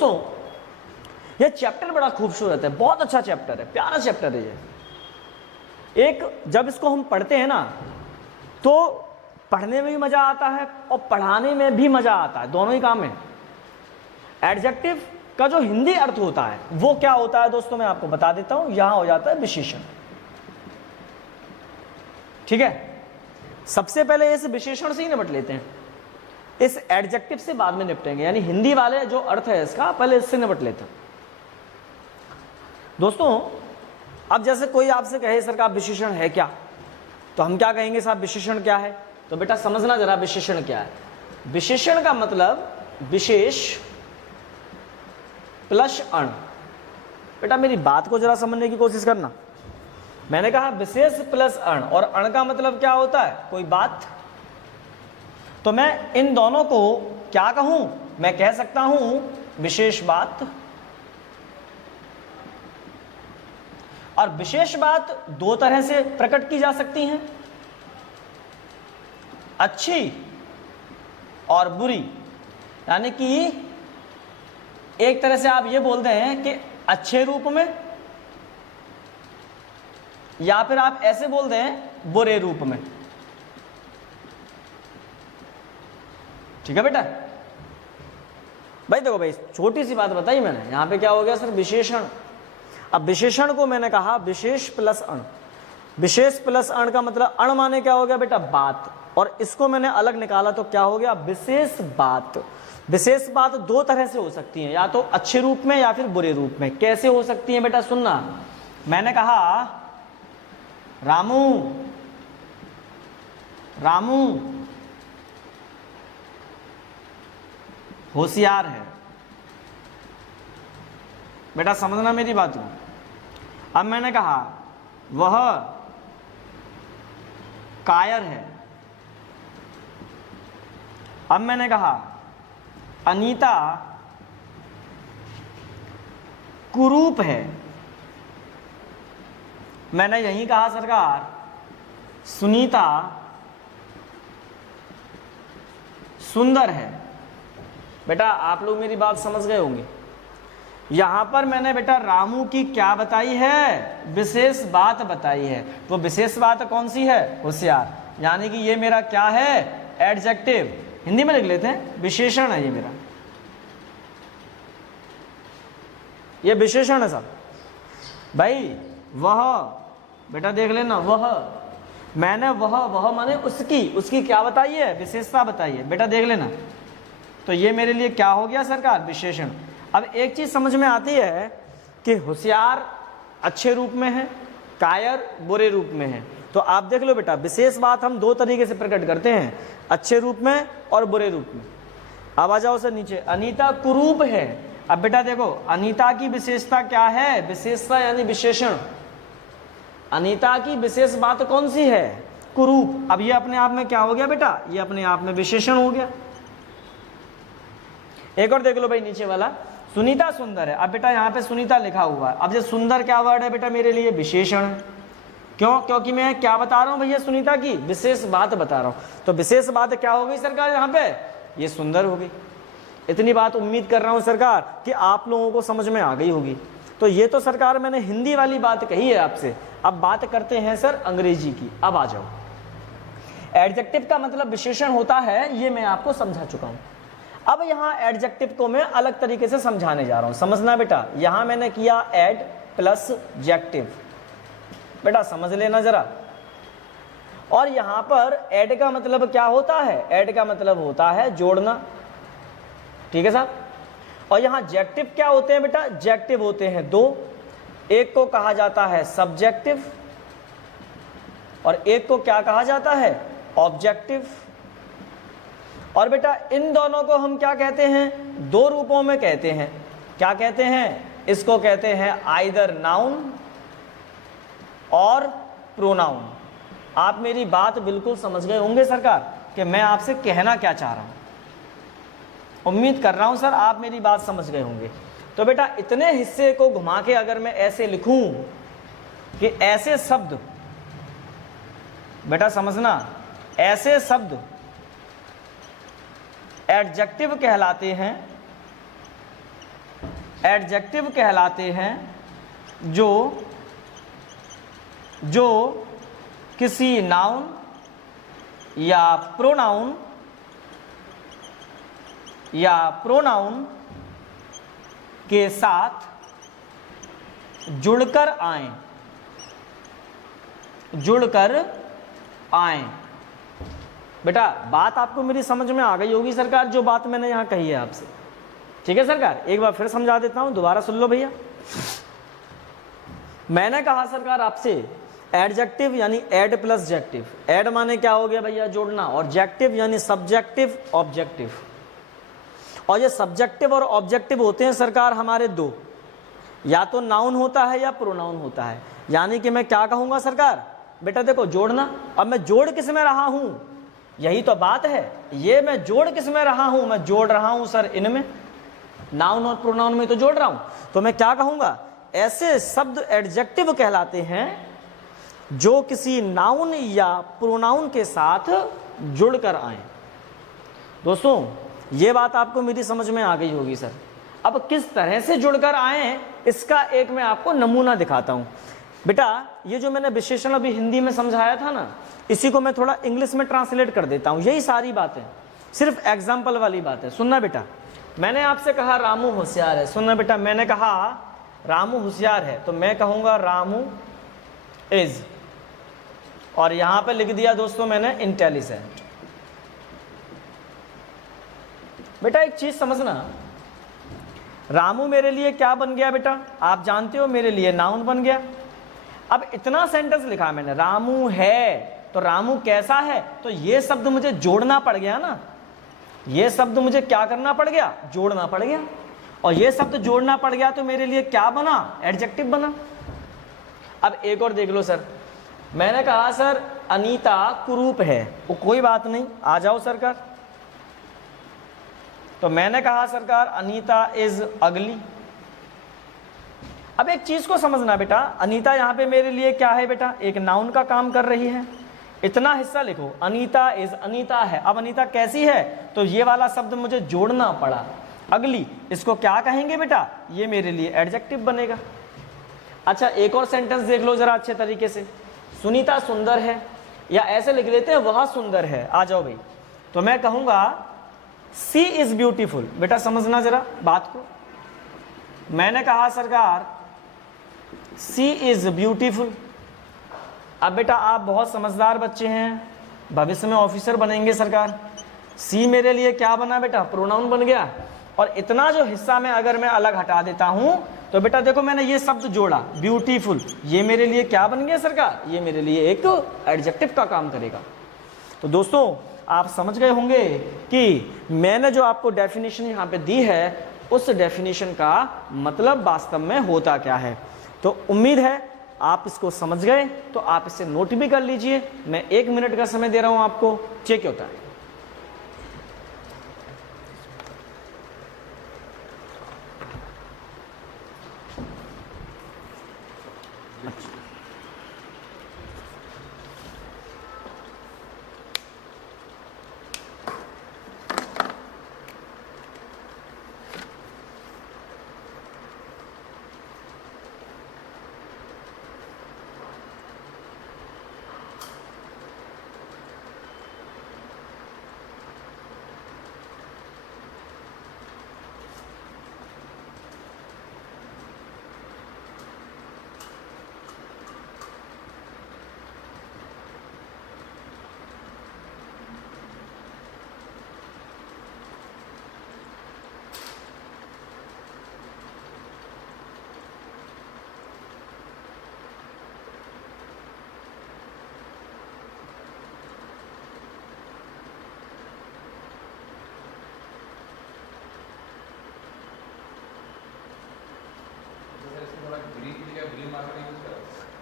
दोस्तों यह चैप्टर बड़ा खूबसूरत है, बहुत अच्छा चैप्टर है, प्यारा चैप्टर है ये। एक जब इसको हम पढ़ते हैं ना तो पढ़ने में भी मजा आता है और पढ़ाने में भी मजा आता है, दोनों ही काम है। एडजेक्टिव का जो हिंदी अर्थ होता है वो क्या होता है दोस्तों, मैं आपको बता देता हूं। यहां हो जाता है विशेषण। ठीक है, सबसे पहले इस विशेषण से ही निपट लेते हैं, इस एडजेक्टिव से बाद में निपटेंगे। यानी हिंदी वाले जो अर्थ है इसका पहले इससे निपट लेते हैं। दोस्तों अब जैसे कोई आपसे कहे सर का विशेषण है क्या, तो हम क्या कहेंगे साहब विशेषण क्या है। तो बेटा समझना जरा विशेषण क्या है। विशेषण का मतलब विशेष प्लस अण। बेटा मेरी बात को जरा समझने की कोशिश करना। मैंने कहा विशेष प्लस अण, और अण का मतलब क्या होता है, कोई बात। तो मैं इन दोनों को क्या कहूं, मैं कह सकता हूं विशेष बात। और विशेष बात दो तरह से प्रकट की जा सकती हैं, अच्छी और बुरी। यानी कि एक तरह से आप ये बोल रहे हैं कि अच्छे रूप में, या फिर आप ऐसे बोल रहे हैं बुरे रूप में। ठीक है बेटा, भाई देखो भाई छोटी सी बात बताई मैंने, यहां पे क्या हो गया सर विशेषण। अब विशेषण को मैंने कहा विशेष प्लस अण। विशेष प्लस अण का मतलब अण माने क्या हो गया बेटा, बात। और इसको मैंने अलग निकाला तो क्या हो गया, विशेष बात। विशेष बात दो तरह से हो सकती है, या तो अच्छे रूप में या फिर बुरे रूप में। कैसे हो सकती है बेटा सुनना। मैंने कहा रामू रामू होशियार है। बेटा समझना मेरी बात को। अब मैंने कहा वह कायर है। अब मैंने कहा अनीता कुरूप है। मैंने यही कहा सरकार सुनीता सुंदर है। बेटा आप लोग मेरी बात समझ गए होंगे। यहां पर मैंने बेटा रामू की क्या बताई है, विशेष बात बताई है। तो विशेष बात कौन सी है, होशियार। यानी कि ये मेरा क्या है, एडजेक्टिव। हिंदी में लिख लेते हैं विशेषण है ये मेरा, ये विशेषण है साहब। भाई वह, बेटा देख लेना वह, मैंने वह माने उसकी क्या बताई है, विशेषता बताई है। बेटा देख लेना, तो ये मेरे लिए क्या हो गया सरकार, विशेषण। अब एक चीज समझ में आती है कि होशियार अच्छे रूप में है, कायर बुरे रूप में है। तो आप देख लो बेटा विशेष बात हम दो तरीके से प्रकट करते हैं, अच्छे रूप में और बुरे रूप में। अब आ जाओ सर नीचे, अनीता कुरूप है। अब बेटा देखो अनीता की विशेषता क्या है, विशेषता यानी विशेषण। अनीता की विशेष बात कौन सी है, कुरूप। अब ये अपने आप में क्या हो गया बेटा, ये अपने आप में विशेषण हो गया। एक और देख लो भाई नीचे वाला, सुनीता सुंदर है। अब बेटा यहाँ पे सुनीता लिखा हुआ है। अब ये सुंदर क्या वर्ड है बेटा, मेरे लिए विशेषण है। क्यों, क्योंकि मैं क्या बता रहा हूँ भैया, सुनीता की विशेष बात बता रहा हूँ। तो विशेष बात क्या हो गई सरकार, यहाँ पे ये सुंदर हो गई। इतनी बात उम्मीद कर रहा हूँ सरकार कि आप लोगों को समझ में आ गई होगी। तो ये तो सरकार मैंने हिंदी वाली बात कही है आपसे। अब बात करते हैं सर अंग्रेजी की। अब आ जाओ, एडजेक्टिव का मतलब विशेषण होता है, ये मैं आपको समझा चुका हूँ। अब यहाँ एडजेक्टिव को मैं अलग तरीके से समझाने जा रहा हूँ, समझना बेटा। यहाँ मैंने किया एड प्लस जेक्टिव, बेटा समझ लेना जरा। और यहाँ पर एड का मतलब क्या होता है, एड का मतलब होता है जोड़ना। ठीक है साहब। और यहाँ जेक्टिव क्या होते हैं बेटा, जेक्टिव होते हैं दो। एक को कहा जाता है सब्जेक्टिव और एक को क्या कहा जाता है, ऑब्जेक्टिव। और बेटा इन दोनों को हम क्या कहते हैं, दो रूपों में कहते हैं। क्या कहते हैं, इसको कहते हैं आइदर नाउन और प्रोनाउन। आप मेरी बात बिल्कुल समझ गए होंगे सरकार कि मैं आपसे कहना क्या चाह रहा हूं। उम्मीद कर रहा हूं सर आप मेरी बात समझ गए होंगे। तो बेटा इतने हिस्से को घुमा के अगर मैं ऐसे लिखूं कि ऐसे शब्द, बेटा समझना, ऐसे शब्द एडजेक्टिव कहलाते हैं एडजेक्टिव कहलाते हैं जो किसी नाउन या प्रोनाउन के साथ जुड़कर आए। बेटा बात आपको मेरी समझ में आ गई होगी सरकार, जो बात मैंने यहां कही है आपसे। ठीक है सरकार, एक बार फिर समझा देता हूं, दोबारा सुन लो भैया। मैंने कहा सरकार आपसे एडजेक्टिव यानी एड प्लस जेक्टिव। एड माने क्या हो गया भैया, जोड़ना, और जेक्टिव यानी सब्जेक्टिव ऑब्जेक्टिव। और ये सब्जेक्टिव और ऑब्जेक्टिव होते हैं सरकार हमारे दो, या तो नाउन होता है या प्रोनाउन होता है। यानी कि मैं क्या कहूंगा सरकार, बेटा देखो जोड़ना, अब मैं जोड़ किस में रहा हूं, यही तो बात है। ये मैं जोड़ किस में रहा हूं, मैं जोड़ रहा हूं सर इनमें, नाउन और प्रोनाउन में तो जोड़ रहा हूं। तो मैं क्या कहूंगा, ऐसे शब्द एडजेक्टिव कहलाते हैं जो किसी नाउन या प्रोनाउन के साथ जुड़कर आए। दोस्तों ये बात आपको मेरी समझ में आ गई होगी सर। अब किस तरह से जुड़कर आए इसका एक मैं आपको नमूना दिखाता हूं। बेटा ये जो मैंने विशेषण अभी हिंदी में समझाया था ना, इसी को मैं थोड़ा इंग्लिश में ट्रांसलेट कर देता हूं। यही सारी बातें सिर्फ एग्जाम्पल वाली बात है। सुनना बेटा, मैंने आपसे कहा रामू होशियार है। सुनना बेटा, मैंने कहा रामू होशियार है, तो मैं कहूंगा रामू इज, और यहां पे लिख दिया दोस्तों मैंने इंटेलिजेंट। बेटा एक चीज समझना, रामू मेरे लिए क्या बन गया बेटा, आप जानते हो, मेरे लिए नाउन बन गया। अब इतना सेंटेंस लिखा मैंने, रामू है, तो रामू कैसा है, तो ये शब्द मुझे जोड़ना पड़ गया ना। ये शब्द मुझे क्या करना पड़ गया, जोड़ना पड़ गया। और ये शब्द जोड़ना पड़ गया तो मेरे लिए क्या बना, एडजेक्टिव बना। अब एक और देख लो सर, मैंने कहा सर अनीता कुरूप है, वो कोई बात नहीं, आ जाओ सरकार। तो मैंने कहा सरकार अनीता इज अगली। अब एक चीज को समझना बेटा, अनीता यहां पे मेरे लिए क्या है बेटा, एक नाउन का काम कर रही है। इतना हिस्सा लिखो, अनीता इज, अनीता है। अब अनीता कैसी है, तो ये वाला शब्द मुझे जोड़ना पड़ा, अगली। इसको क्या कहेंगे बेटा, ये मेरे लिए एडजेक्टिव बनेगा। अच्छा एक और सेंटेंस देख लो जरा अच्छे तरीके से, सुनीता सुंदर है, या ऐसे लिख लेते हैं वह सुंदर है। आ जाओ भाई, तो मैं कहूंगा सी इज ब्यूटीफुल। बेटा समझना जरा बात को, मैंने कहा सरकार सी इज ब्यूटीफुल। अब बेटा आप बहुत समझदार बच्चे हैं, भविष्य में ऑफिसर बनेंगे सरकार। सी मेरे लिए क्या बना बेटा, प्रोनाउन बन गया। और इतना जो हिस्सा में अगर मैं अलग हटा देता हूं, तो बेटा देखो मैंने ये शब्द जोड़ा ब्यूटीफुल, ये मेरे लिए क्या बन गया सरकार, ये मेरे लिए एक एडजेक्टिव का काम करेगा। तो दोस्तों आप समझ गए होंगे कि मैंने जो आपको डेफिनेशन यहाँ पे दी है, उस डेफिनेशन का मतलब वास्तव में होता क्या है। तो उम्मीद है आप इसको समझ गए, तो आप इसे नोट भी कर लीजिए। मैं 1 मिनट का समय दे रहा हूं आपको, चेक होता है।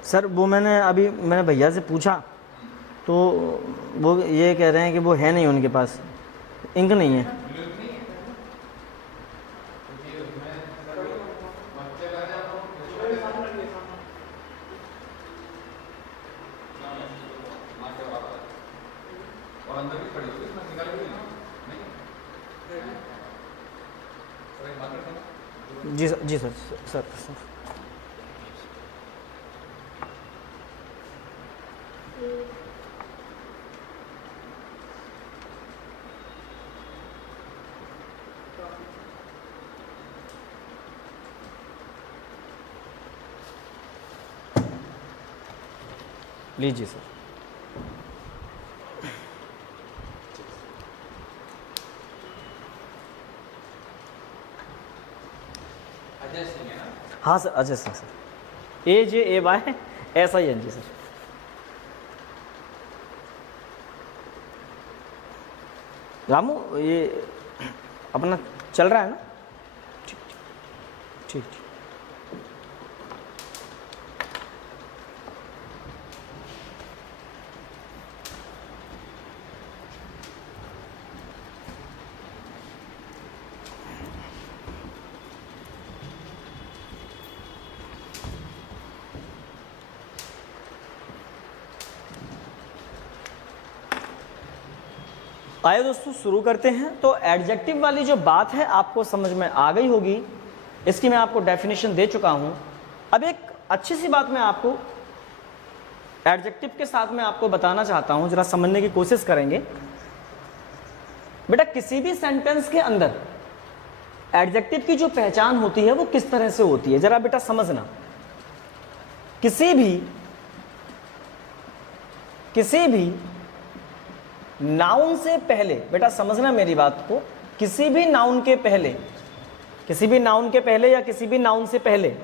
सर वो मैंने भैया से पूछा, तो वो ये कह रहे हैं कि वो है नहीं उनके पास, इंक नहीं है। जी सर, जी सर, सर, सर। लीजिए सर। अजय सिंह है ना? हाँ sir, Ajay Singh sir, AJAY SING sir. Ramu ये अपना चल रहा है ना? ठीक ठीक ठीक। आइए दोस्तों शुरू करते हैं। तो एडजेक्टिव वाली जो बात है आपको समझ में आ गई होगी, इसकी मैं आपको डेफिनेशन दे चुका हूं। अब एक अच्छी सी बात मैं आपको एडजेक्टिव के साथ में आपको बताना चाहता हूं, जरा समझने की कोशिश करेंगे। बेटा किसी भी सेंटेंस के अंदर एडजेक्टिव की जो पहचान होती है वो किस तरह से होती है, जरा बेटा समझना। किसी भी नाउन से पहले, बेटा समझना मेरी बात को, किसी भी नाउन के पहले या किसी भी नाउन से पहले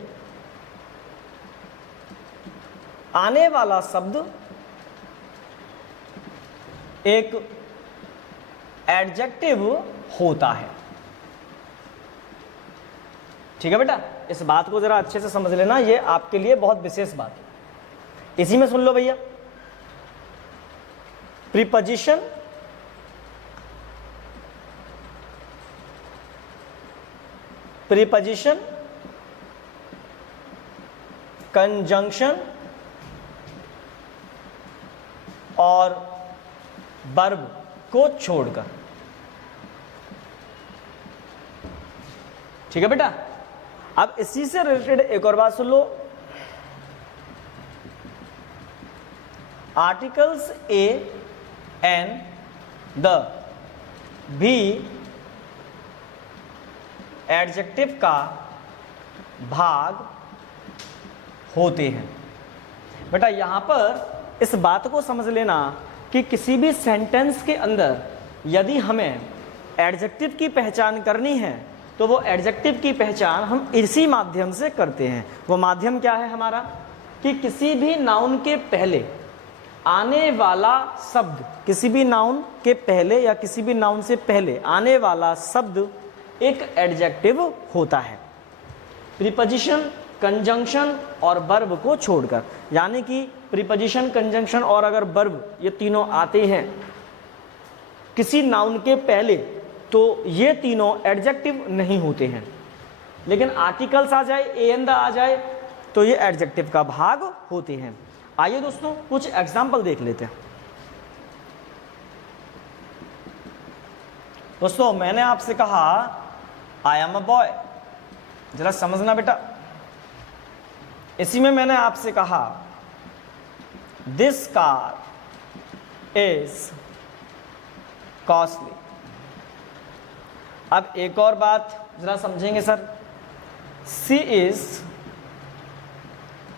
आने वाला शब्द एक एडजेक्टिव होता है। ठीक है बेटा, इस बात को जरा अच्छे से समझ लेना, ये आपके लिए बहुत विशेष बात है। इसी में सुन लो भैया, प्रीपोजिशन, कंजंक्शन और वर्ब को छोड़कर। ठीक है बेटा, अब इसी से रिलेटेड एक और बात सुन लो। आर्टिकल्स ए एन द भी एडजेक्टिव का भाग होते हैं। बेटा यहां पर इस बात को समझ लेना कि किसी भी सेंटेंस के अंदर यदि हमें एडजेक्टिव की पहचान करनी है तो वो एडजेक्टिव की पहचान हम इसी माध्यम से करते हैं। वो माध्यम क्या है हमारा, कि किसी भी नाउन के पहले आने वाला शब्द, किसी भी नाउन के पहले या किसी भी नाउन से पहले आने वाला शब्द एक एडजेक्टिव होता है, प्रीपोजिशन, कंजंक्शन और वर्ब को छोड़कर। यानी कि प्रीपोजिशन, कंजंक्शन और अगर वर्ब ये तीनों आते हैं किसी नाउन के पहले तो ये तीनों एडजेक्टिव नहीं होते हैं। लेकिन आर्टिकल्स आ जाए, एन द आ जाए तो ये एडजेक्टिव का भाग होते हैं। आइए दोस्तों कुछ एग्जाम्पल देख लेते हैं। दोस्तों मैंने आपसे कहा आई एम अ बॉय, जरा समझना बेटा। इसी में मैंने आपसे कहा दिस कार इज कॉस्टली। अब एक और बात जरा समझेंगे sir, she is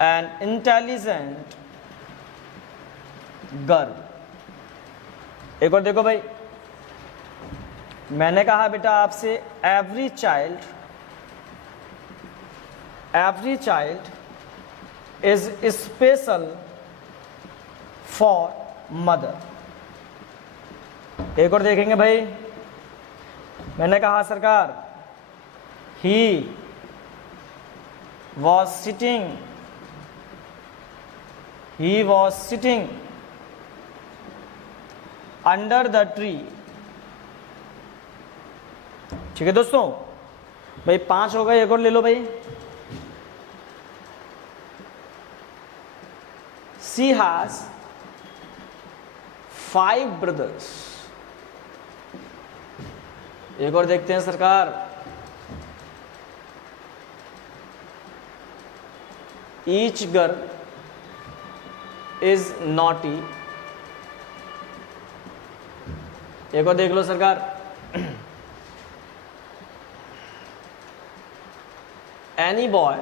an intelligent girl. एक और देखो भाई, मैंने कहा बेटा आपसे every child is special for mother. एक और देखेंगे भाई, मैंने कहा सरकार he was sitting under the tree. ठीक है दोस्तों, भाई 5 हो गए, एक और ले लो भाई। She has 5 brothers. एक और देखते हैं सरकार, ईच गर्ल इज नॉटी। एक और देख लो सरकार, any boy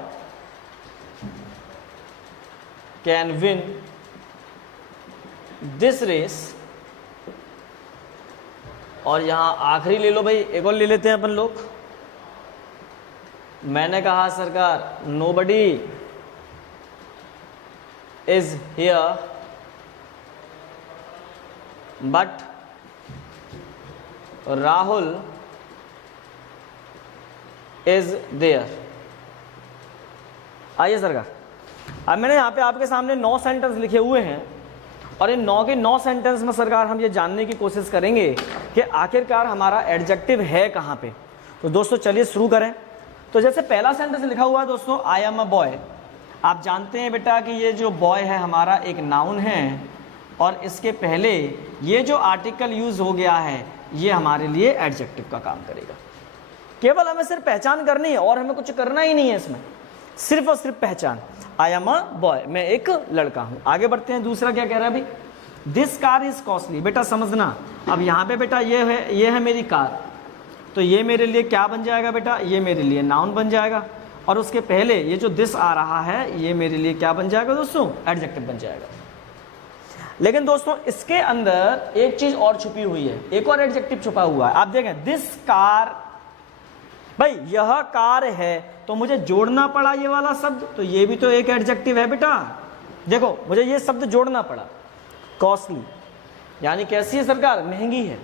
can win this race. और यहां आखिरी ले लो भाई, एक और ले लेते हैं अपन लोग। मैंने कहा सरकार nobody is here but Rahul is there. आइए सरकार, अब मैंने यहाँ पे आपके सामने 9 सेंटेंस लिखे हुए हैं और इन 9 के 9 सेंटेंस में सरकार हम ये जानने की कोशिश करेंगे कि आखिरकार हमारा एडजेक्टिव है कहाँ पे। तो दोस्तों चलिए शुरू करें। तो जैसे पहला सेंटेंस लिखा हुआ है दोस्तों, आई एम अ बॉय। आप जानते हैं बेटा कि ये जो बॉय है हमारा एक नाउन है और इसके पहले ये जो आर्टिकल यूज हो गया है ये हमारे लिए एडजेक्टिव का काम करेगा। केवल हमें सिर्फ पहचान करनी है और हमें कुछ करना ही नहीं है इसमें, सिर्फ और सिर्फ पहचान। आई एम अ बॉय, मैं एक लड़का हूं। आगे बढ़ते हैं, दूसरा क्या कह रहा है भाई, दिस कार इज कॉस्टली। बेटा समझना, अब यहाँ पे बेटा ये है मेरी कार, तो ये मेरे लिए क्या बन जाएगा बेटा, ये मेरे लिए नाउन बन जाएगा और उसके पहले ये जो दिस आ रहा है ये मेरे लिए क्या बन जाएगा दोस्तों, एडजेक्टिव बन जाएगा। लेकिन दोस्तों इसके अंदर एक चीज और छुपी हुई है, एक और एडजेक्टिव छुपा हुआ है। आप देखें, दिस कार, भाई यह कार है तो मुझे जोड़ना पड़ा ये वाला शब्द, तो ये भी तो एक एडजेक्टिव है बेटा। देखो मुझे ये शब्द जोड़ना पड़ा, कॉस्टली यानी कैसी है सरकार, महंगी है।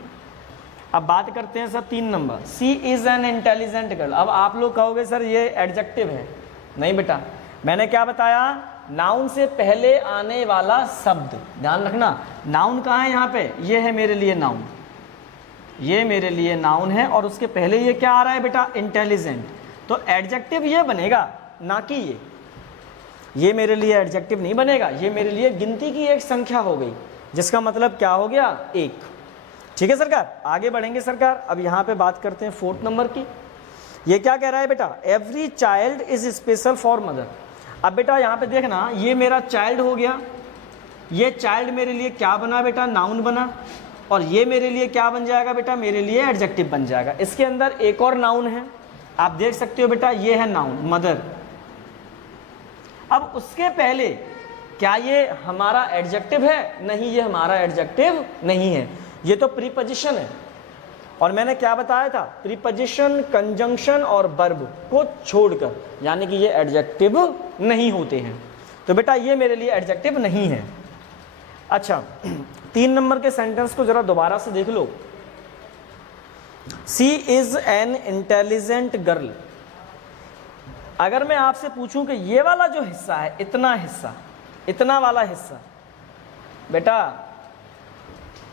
अब बात करते हैं sir 3 number, she is an intelligent girl. अब आप लोग कहोगे सर ये एडजेक्टिव है, नहीं बेटा, मैंने क्या बताया, नाउन से पहले आने वाला शब्द, ध्यान रखना। नाउन कहाँ है यहाँ पे, ये है मेरे लिए नाउन, ये मेरे लिए नाउन है और उसके पहले ये क्या आ रहा है बेटा, इंटेलिजेंट। तो एडजेक्टिव ये बनेगा, ना कि ये मेरे लिए एडजेक्टिव नहीं बनेगा, ये मेरे लिए गिनती की एक संख्या हो गई, जिसका मतलब क्या हो गया, 1। ठीक है सरकार, आगे बढ़ेंगे सरकार। अब यहाँ पे बात करते हैं 4th नंबर की। ये क्या कह रहा है बेटा, every child is special for mother. अब बेटा यहाँ पे देखना, ये मेरा चाइल्ड हो गया, ये चाइल्ड मेरे लिए क्या बना बेटा, नाउन बना, और ये मेरे लिए क्या बन जाएगा बेटा, मेरे लिए एडजेक्टिव बन जाएगा। इसके अंदर एक और नाउन है, आप देख सकते हो बेटा, ये है नाउन मदर। अब उसके पहले क्या ये हमारा एडजेक्टिव है, नहीं, ये हमारा एडजेक्टिव नहीं है, ये तो प्रीपोजिशन है। और मैंने क्या बताया था, प्रीपोजिशन, कंजंक्शन और वर्ब को छोड़कर, यानी कि ये एडजेक्टिव नहीं होते हैं। तो बेटा ये मेरे लिए एडजेक्टिव नहीं है। अच्छा 3 नंबर के सेंटेंस को जरा दोबारा से देख लो, सी इज एन इंटेलिजेंट गर्ल। अगर मैं आपसे पूछूं कि ये वाला जो हिस्सा है, इतना हिस्सा, इतना वाला हिस्सा, बेटा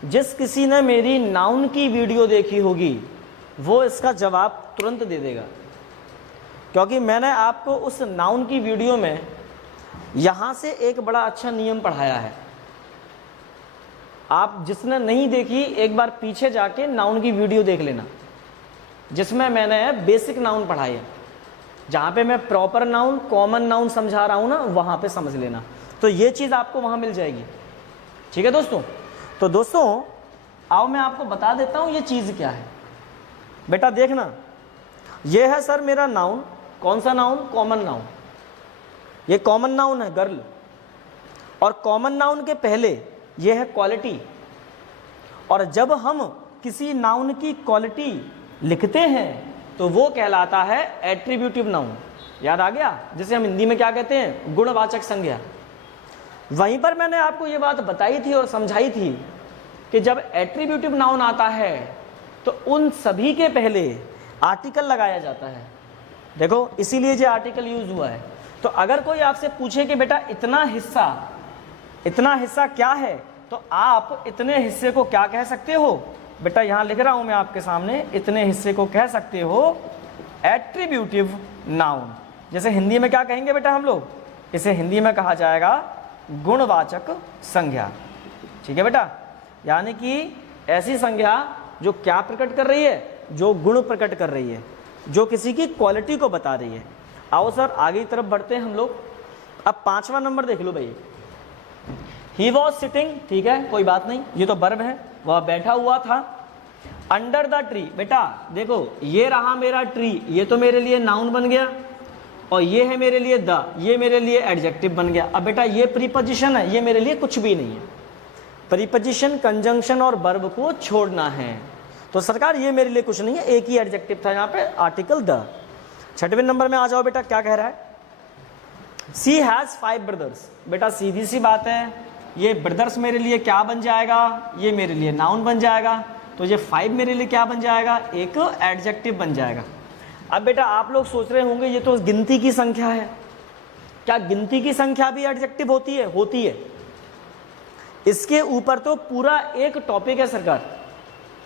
जिस किसी ने मेरी नाउन की वीडियो देखी होगी वो इसका जवाब तुरंत दे देगा, क्योंकि मैंने आपको उस नाउन की वीडियो में यहां से एक बड़ा अच्छा नियम पढ़ाया है। आप जिसने नहीं देखी, एक बार पीछे जाके नाउन की वीडियो देख लेना, जिसमें मैंने बेसिक नाउन पढ़ाई है, जहां पे मैं प्रॉपर नाउन, कॉमन नाउन समझा रहा हूं ना, वहां पे समझ लेना। तो ये चीज आपको वहां मिल जाएगी। ठीक है दोस्तों, तो दोस्तों आओ मैं आपको बता देता हूं ये चीज क्या है। बेटा देखना, ये है सर मेरा नाउन, कौन सा नाउन, कॉमन नाउन। ये कॉमन नाउन है गर्ल, और कॉमन नाउन के पहले ये है क्वालिटी। और जब हम किसी नाउन की क्वालिटी लिखते हैं तो वो कहलाता है एट्रीब्यूटिव नाउन। याद आ गया, जिसे हम हिंदी में क्या कहते हैं, गुणवाचक संज्ञा। वहीं पर मैंने आपको ये बात बताई थी और समझाई थी कि जब एट्रीब्यूटिव नाउन आता है तो उन सभी के पहले आर्टिकल लगाया जाता है। देखो इसीलिए ये आर्टिकल यूज हुआ है। तो अगर कोई आपसे पूछे कि बेटा इतना हिस्सा क्या है, तो आप इतने हिस्से को क्या कह सकते हो, बेटा यहां लिख रहा हूं मैं आपके सामने, इतने हिस्से को कह सकते हो एट्रीब्यूटिव नाउन। जैसे हिंदी में क्या कहेंगे बेटा हम लोग, इसे हिंदी में कहा जाएगा गुणवाचक संज्ञा। ठीक है बेटा, यानी कि ऐसी संज्ञा जो क्या प्रकट कर रही है, जो गुण प्रकट कर रही है, जो किसी की क्वालिटी को बता रही है। आओ सर आगे की तरफ बढ़ते हैं हम लोग। अब 5वां नंबर देख लो भाई, ही वॉज सिटिंग, ठीक है कोई बात नहीं, ये तो वर्ब है, वह बैठा हुआ था। अंडर द ट्री, बेटा देखो ये रहा मेरा ट्री, ये तो मेरे लिए नाउन बन गया, और ये है मेरे लिए द, ये मेरे लिए एडजेक्टिव बन गया। अब बेटा ये प्रीपोजिशन है, ये मेरे लिए कुछ भी नहीं है। प्रीपोजिशन, कंजंक्शन और वर्ब को छोड़ना है, तो सरकार ये मेरे लिए कुछ नहीं है, एक ही एडजेक्टिव था यहाँ पे, आर्टिकल द। 6वें नंबर में आ जाओ बेटा, क्या कह रहा है, सी हैज़ 5 ब्रदर्स। बेटा सीधी सी बात है, ये ब्रदर्स मेरे लिए क्या बन जाएगा, ये मेरे लिए नाउन बन जाएगा, तो ये 5 मेरे लिए क्या बन जाएगा, एक एडजेक्टिव बन जाएगा। अब बेटा आप लोग सोच रहे होंगे ये तो गिनती की संख्या है, क्या गिनती की संख्या भी एडजेक्टिव होती है? होती है। इसके ऊपर तो पूरा एक टॉपिक है सरकार,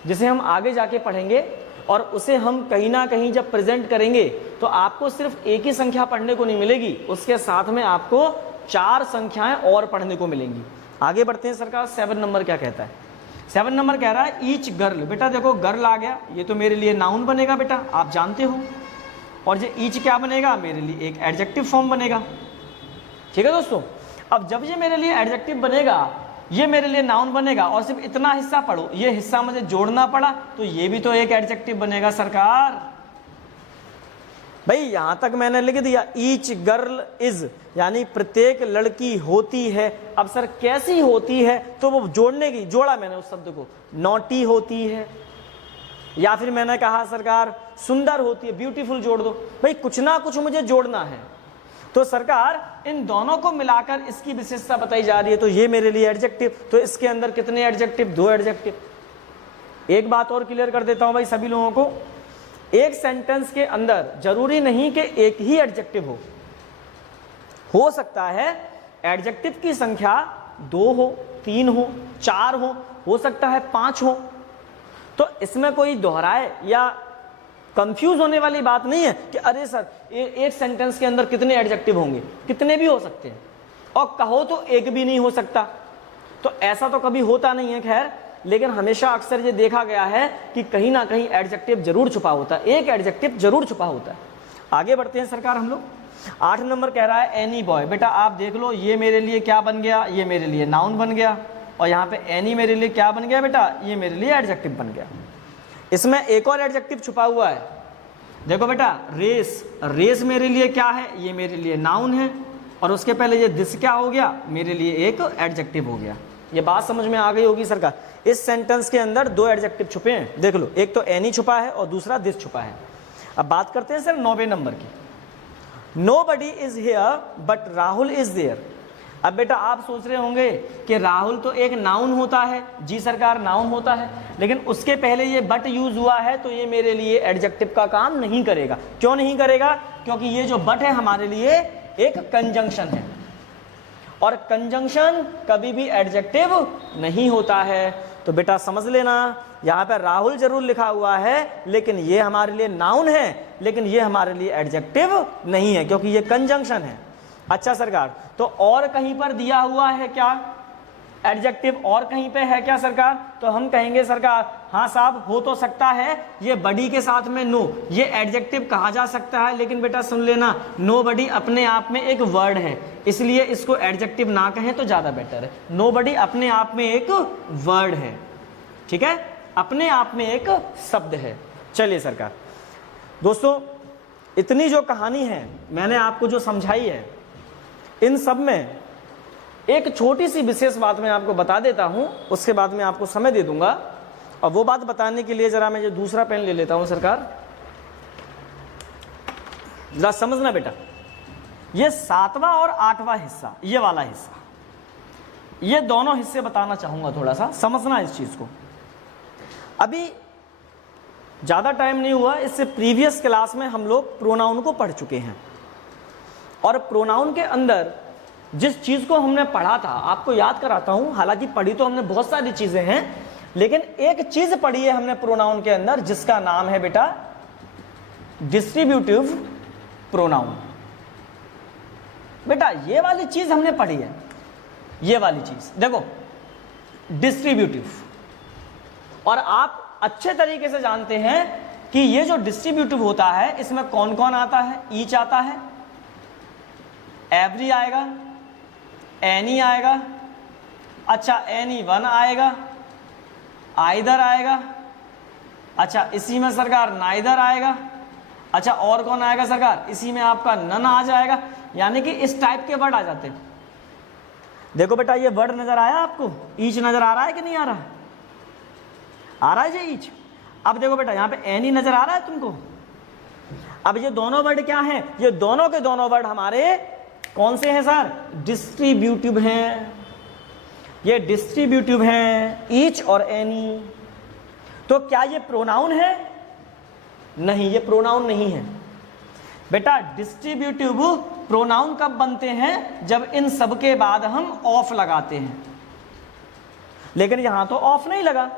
जिसे हम आगे जाके पढ़ेंगे, और उसे हम कहीं ना कहीं जब प्रेजेंट करेंगे तो आपको सिर्फ एक ही संख्या पढ़ने को नहीं मिलेगी, उसके साथ में आपको 4 संख्याएं और पढ़ने को मिलेंगी। आगे बढ़ते हैं सरकार, 7 नंबर क्या कहता है। 7 नंबर कह रहा है ईच गर्ल। बेटा देखो गर्ल आ गया, ये तो मेरे लिए नाउन बनेगा बेटा, आप जानते हो, और ये ईच क्या बनेगा, मेरे लिए एक एडजेक्टिव फॉर्म बनेगा। ठीक है दोस्तों, अब जब ये मेरे लिए एडजेक्टिव बनेगा, ये मेरे लिए नाउन बनेगा, और सिर्फ इतना हिस्सा पढ़ो, ये हिस्सा मुझे जोड़ना पड़ा, तो ये भी तो एक एडजेक्टिव बनेगा सरकार। भाई यहां तक मैंने लिख दिया ईच गर्ल इज, यानी प्रत्येक लड़की होती है। अब सर कैसी होती है, तो वो जोड़ने की, जोड़ा मैंने उस शब्द को, नॉटी होती है, या फिर मैंने कहा सरकार सुंदर होती है, ब्यूटीफुल जोड़ दो। भाई कुछ ना कुछ मुझे जोड़ना है, तो सरकार इन दोनों को मिलाकर इसकी विशेषता बताई जा रही है, तो ये मेरे लिए एडजेक्टिव, तो इसके अंदर कितने एडजेक्टिव, 2 एडजेक्टिव। एक बात और क्लियर कर देता हूं भाई सभी लोगों को, एक सेंटेंस के अंदर जरूरी नहीं कि एक ही एडजेक्टिव हो सकता है एडजेक्टिव की संख्या 2 हो, 3 हो, 4 हो सकता है 5 हो। तो इसमें कोई दोहराए या कंफ्यूज होने वाली बात नहीं है कि अरे सर एक सेंटेंस के अंदर कितने एडजेक्टिव होंगे, कितने भी हो सकते हैं, और कहो तो एक भी नहीं हो सकता, तो ऐसा तो कभी होता नहीं है। खैर, लेकिन हमेशा अक्सर ये देखा गया है कि कहीं ना कहीं एडजेक्टिव जरूर छुपा होता है, एक एडजेक्टिव जरूर छुपा होता है। आगे बढ़ते हैं सरकार हम लोग, 8 नंबर कह रहा है एनी बॉय। बेटा आप देख लो, ये मेरे लिए क्या बन गया, ये मेरे लिए नाउन बन गया, और यहाँ पे एनी मेरे लिए क्या बन गया बेटा, ये मेरे लिए एडजेक्टिव बन गया। इसमें एक और एडजेक्टिव छुपा हुआ है, देखो बेटा रेस। रेस मेरे लिए क्या है, ये मेरे लिए नाउन है, और उसके पहले ये दिस क्या हो गया, मेरे लिए एक एडजेक्टिव हो गया। ये बात समझ में आ गई होगी सरकार। इस सेंटेंस के अंदर 2 एडजेक्टिव छुपे हैं, देख लो, एक तो एनी छुपा है और दूसरा दिस छुपा है। अब बात करते हैं सर 9वें नंबर की। Nobody is here but Rahul is there. अब बेटा आप सोच रहे होंगे कि राहुल तो एक नाउन होता है, जी सरकार नाउन होता है, लेकिन उसके पहले ये बट यूज हुआ है, तो ये मेरे लिए एडजेक्टिव का काम नहीं करेगा। क्यों नहीं करेगा, क्योंकि ये जो बट है हमारे लिए एक कंजंक्शन है, और कंजंक्शन कभी भी एडजेक्टिव नहीं होता है। तो बेटा समझ लेना, यहाँ पे राहुल जरूर लिखा हुआ है, लेकिन ये हमारे लिए नाउन है, लेकिन ये हमारे लिए एडजेक्टिव नहीं है, क्योंकि ये कंजंक्शन है। अच्छा सरकार, तो और कहीं पर दिया हुआ है क्या एडजेक्टिव, और कहीं पे है क्या सरकार, तो हम कहेंगे सरकार हाँ साहब हो तो सकता है, ये बडी के साथ में नो, ये एडजेक्टिव कहा जा सकता है, लेकिन बेटा सुन लेना, नो बडी अपने आप में एक वर्ड है, इसलिए इसको एडजेक्टिव ना कहें तो ज्यादा बेटर है। नो बडी अपने आप में एक वर्ड है, ठीक है, अपने आप में एक शब्द है। चलिए सरकार, दोस्तों इतनी जो कहानी है मैंने आपको जो समझाई है, इन सब में एक छोटी सी विशेष बात मैं आपको बता देता हूं, उसके बाद मैं आपको समय दे दूंगा, और वो बात बताने के लिए जरा मैं ये दूसरा पेन ले लेता हूं सरकार, जरा समझना बेटा। ये 7वां और 8वां हिस्सा, ये वाला हिस्सा, ये दोनों हिस्से बताना चाहूंगा, थोड़ा सा समझना इस चीज को। अभी ज्यादा टाइम नहीं हुआ, इससे प्रीवियस क्लास में हम लोग प्रोनाउन को पढ़ चुके हैं, और प्रोनाउन के अंदर जिस चीज को हमने पढ़ा था आपको याद कराता हूं। हालांकि पढ़ी तो हमने बहुत सारी चीजें हैं, लेकिन एक चीज पढ़ी है हमने प्रोनाउन के अंदर, जिसका नाम है बेटा डिस्ट्रीब्यूटिव प्रोनाउन। बेटा ये वाली चीज हमने पढ़ी है, ये वाली चीज देखो डिस्ट्रीब्यूटिव, और आप अच्छे तरीके से जानते हैं कि ये जो डिस्ट्रीब्यूटिव होता है इसमें कौन कौन आता है, ईच आता है, एवरी आएगा, एनी आएगा, अच्छा एनी वन आएगा, आइदर आएगा, अच्छा इसी में सरकार नाइदर आएगा, अच्छा और कौन आएगा सरकार, इसी में आपका नन आ जाएगा। यानी कि इस टाइप के वर्ड आ जाते हैं। देखो बेटा ये वर्ड नजर आया आपको, ईच नजर आ रहा है कि नहीं आ रहा है? आ रहा है जी ईच। अब देखो बेटा यहाँ पे एनी नजर आ रहा है तुमको। अब ये दोनों वर्ड क्या हैं? ये दोनों के दोनों वर्ड हमारे कौन से हैं सर? डिस्ट्रीब्यूटिव हैं। ये डिस्ट्रीब्यूटिव हैं, ईच और एनी। तो क्या ये प्रोनाउन है? नहीं, ये प्रोनाउन नहीं है बेटा। डिस्ट्रीब्यूटिव प्रोनाउन कब बनते हैं? जब इन सब के बाद हम ऑफ लगाते हैं। लेकिन यहां तो ऑफ नहीं लगा,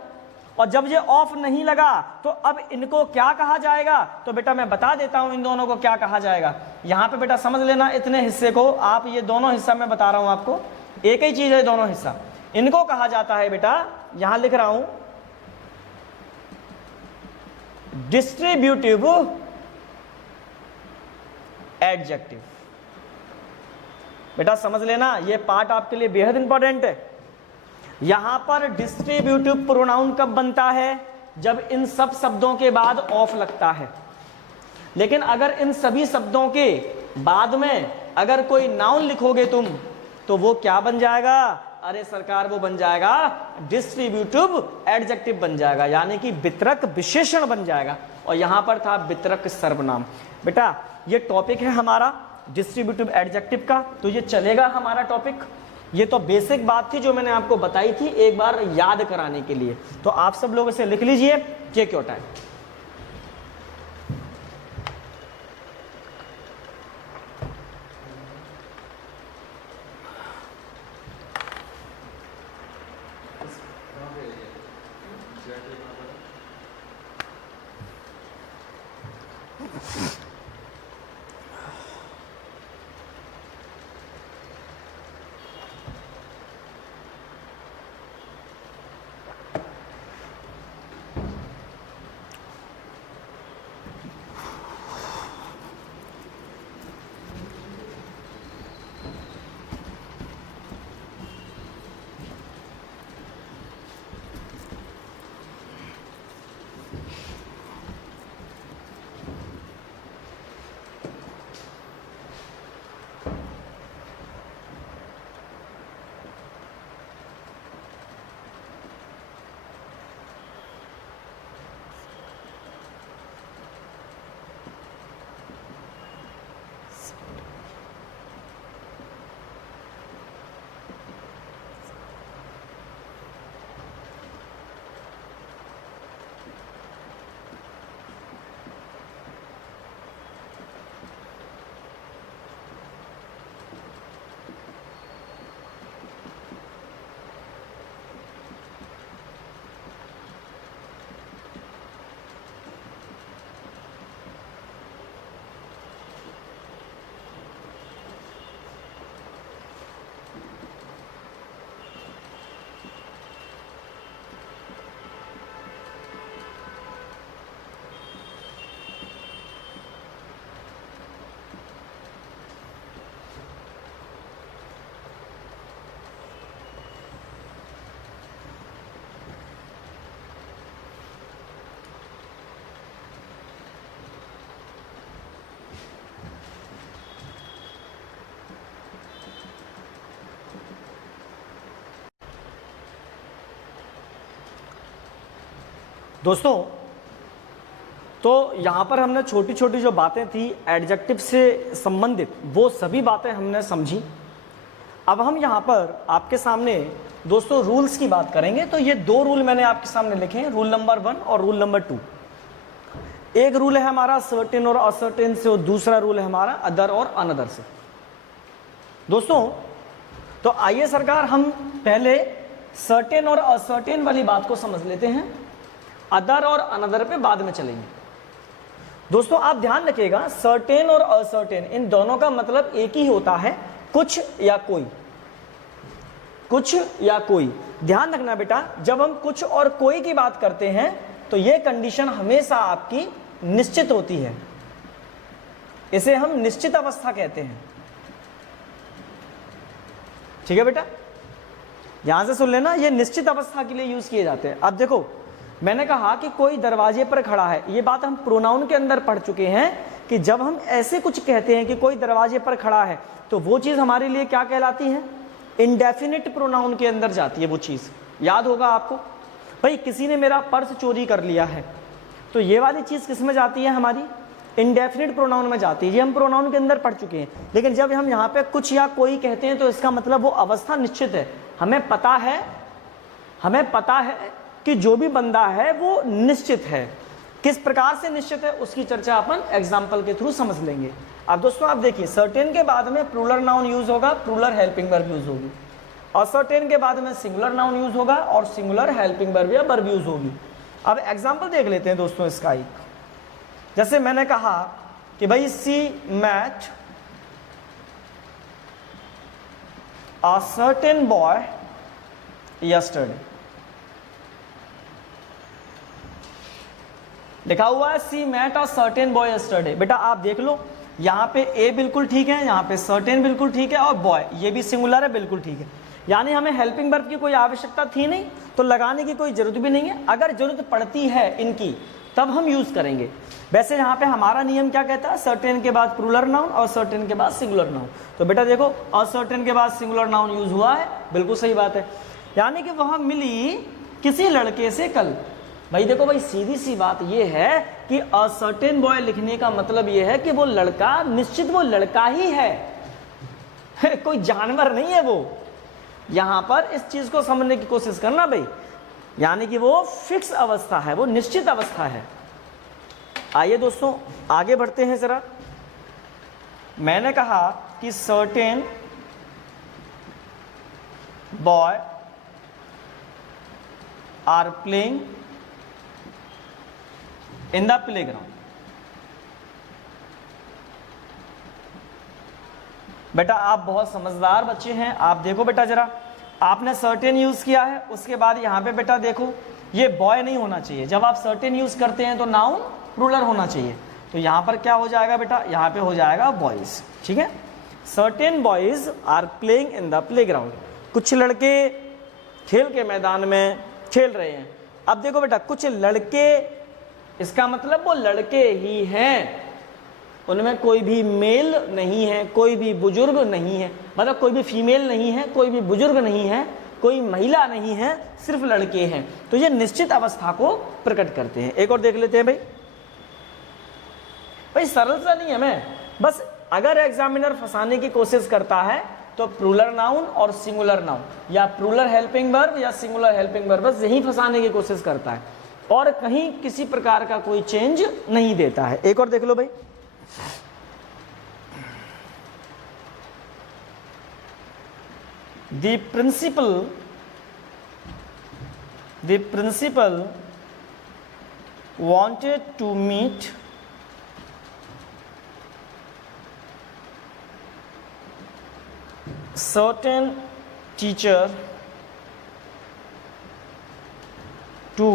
और जब ये ऑफ नहीं लगा तो अब इनको क्या कहा जाएगा? तो बेटा मैं बता देता हूं इन दोनों को क्या कहा जाएगा। यहां पे बेटा समझ लेना इतने हिस्से को आप, ये दोनों हिस्सा मैं बता रहा हूं आपको, एक ही चीज है दोनों हिस्सा। इनको कहा जाता है बेटा, यहां लिख रहा हूं, डिस्ट्रीब्यूटिव एडजेक्टिव। बेटा समझ लेना, ये पार्ट आपके लिए बेहद इंपॉर्टेंट है। यहां पर डिस्ट्रीब्यूटिव प्रोनाउन कब बनता है? जब इन सब शब्दों के बाद ऑफ लगता है। लेकिन अगर इन सभी शब्दों के बाद में अगर कोई नाउन लिखोगे तुम, तो वो क्या बन जाएगा? अरे सरकार वो बन जाएगा डिस्ट्रीब्यूटिव एडजेक्टिव बन जाएगा, यानी कि वितरक विशेषण बन जाएगा। और यहां पर था वितरक सर्वनाम। बेटा ये टॉपिक है हमारा डिस्ट्रीब्यूटिव एडजेक्टिव का, तो ये चलेगा हमारा टॉपिक। ये तो बेसिक बात थी जो मैंने आपको बताई थी, एक बार याद कराने के लिए। तो आप सब लोग इसे लिख लीजिए, टेक योर टाइम। दोस्तों तो यहाँ पर हमने छोटी छोटी जो बातें थी एडजेक्टिव से संबंधित, वो सभी बातें हमने समझी। अब हम यहाँ पर आपके सामने दोस्तों रूल्स की बात करेंगे। तो ये दो रूल मैंने आपके सामने लिखे हैं, रूल नंबर 1 और रूल नंबर 2। एक रूल है हमारा सर्टेन और असर्टेन से, और दूसरा रूल है हमारा अदर और अनदर से। दोस्तों तो आइए सरकार हम पहले सर्टेन और असर्टेन वाली बात को समझ लेते हैं, अदर और अनदर पे बाद में चलेंगे। दोस्तों आप ध्यान रखिएगा, सर्टेन और असर्टेन इन दोनों का मतलब एक ही होता है, कुछ या कोई, कुछ या कोई। ध्यान रखना बेटा, जब हम कुछ और कोई की बात करते हैं तो यह कंडीशन हमेशा आपकी निश्चित होती है, इसे हम निश्चित अवस्था कहते हैं। ठीक है बेटा, यहां से सुन लेना, ये निश्चित अवस्था के लिए यूज किए जाते हैं। अब देखो मैंने कहा कि कोई दरवाजे पर खड़ा है, ये बात हम प्रोनाउन के अंदर पढ़ चुके हैं कि जब हम ऐसे कुछ कहते हैं कि कोई दरवाजे पर खड़ा है तो वो चीज हमारे लिए क्या कहलाती है, इंडेफिनिट प्रोनाउन के अंदर जाती है वो चीज। याद होगा आपको, भाई किसी ने मेरा पर्स चोरी कर लिया है, तो ये वाली चीज किस में जाती है, हमारी इंडेफिनिट प्रोनाउन में जाती है। ये हम प्रोनाउन के अंदर पढ़ चुके हैं। लेकिन जब हम यहाँ पे कुछ या कोई कहते हैं तो इसका मतलब वो अवस्था निश्चित है, हमें पता है कि जो भी बंदा है वो निश्चित है। किस प्रकार से निश्चित है उसकी चर्चा अपन एग्जाम्पल के थ्रू समझ लेंगे। अब दोस्तों आप देखिए, सर्टेन के बाद में प्लूरल नाउन यूज होगा, प्लूरल हेल्पिंग वर्ब यूज होगी, और सर्टेन के बाद में सिंगुलर नाउन यूज होगा और सिंगुलर हेल्पिंग वर्ब या वर्ब यूज होगी। अब एग्जाम्पल देख लेते हैं दोस्तों इसका एक, जैसे मैंने कहा कि भाई she met a certain boy yesterday, लिखा हुआ है she met a certain boy yesterday. बेटा आप देख लो, यहाँ पे ए बिल्कुल ठीक है, यहाँ पे सर्टेन बिल्कुल ठीक है, और बॉय ये भी सिंगुलर है, बिल्कुल ठीक है। यानी हमें हेल्पिंग वर्ब की कोई आवश्यकता थी नहीं, तो लगाने की कोई जरूरत भी नहीं है। अगर जरूरत पड़ती है इनकी तब हम यूज करेंगे। वैसे यहाँ पे हमारा नियम क्या कहता है, सर्टेन के बाद प्लूरल नाउन और सर्टेन के बाद सिंगुलर नाउन। तो बेटा देखो, असर्टेन के बाद सिंगुलर नाउन यूज हुआ है, बिल्कुल सही बात है। यानी कि वह मिली किसी लड़के से कल। भाई देखो भाई, सीधी सी बात ये है कि असर्टेन बॉय लिखने का मतलब ये है कि वो लड़का निश्चित वो लड़का ही है कोई जानवर नहीं है वो। यहां पर इस चीज को समझने की कोशिश करना भाई, यानी कि वो फिक्स अवस्था है, वो निश्चित अवस्था है। आइए दोस्तों आगे बढ़ते हैं जरा। मैंने कहा कि certain boy are playing in the playground. बेटा आप बहुत समझदार बच्चे हैं, आप देखो बेटा जरा, आपने सर्टेन यूज किया है, उसके बाद यहां पे बेटा देखो ये बॉय नहीं होना चाहिए। जब आप सर्टेन यूज करते हैं तो नाउन प्लूरल होना चाहिए, तो यहां पर क्या हो जाएगा बेटा, यहां पे हो जाएगा बॉयज। ठीक है, certain boys are playing in the playground. कुछ लड़के खेल के मैदान में खेल रहे हैं। अब देखो बेटा, कुछ लड़के, इसका मतलब वो लड़के ही हैं, उनमें कोई भी मेल नहीं है, कोई भी बुजुर्ग नहीं है, मतलब कोई भी फीमेल नहीं है, कोई भी बुजुर्ग नहीं है, कोई महिला नहीं है, सिर्फ लड़के हैं। तो ये निश्चित अवस्था को प्रकट करते हैं। एक और देख लेते हैं भाई सरल सा नहीं है, मैं बस अगर एग्जामिनर फंसाने की कोशिश करता है तो प्लूरल नाउन और सिंगुलर नाउन या प्लूरल हेल्पिंग वर्ब या सिंगुलर हेल्पिंग वर्ब, बस यही फंसाने की कोशिश करता है और कहीं किसी प्रकार का कोई चेंज नहीं देता है। एक और देख लो भाई, the principal wanted to meet certain teacher to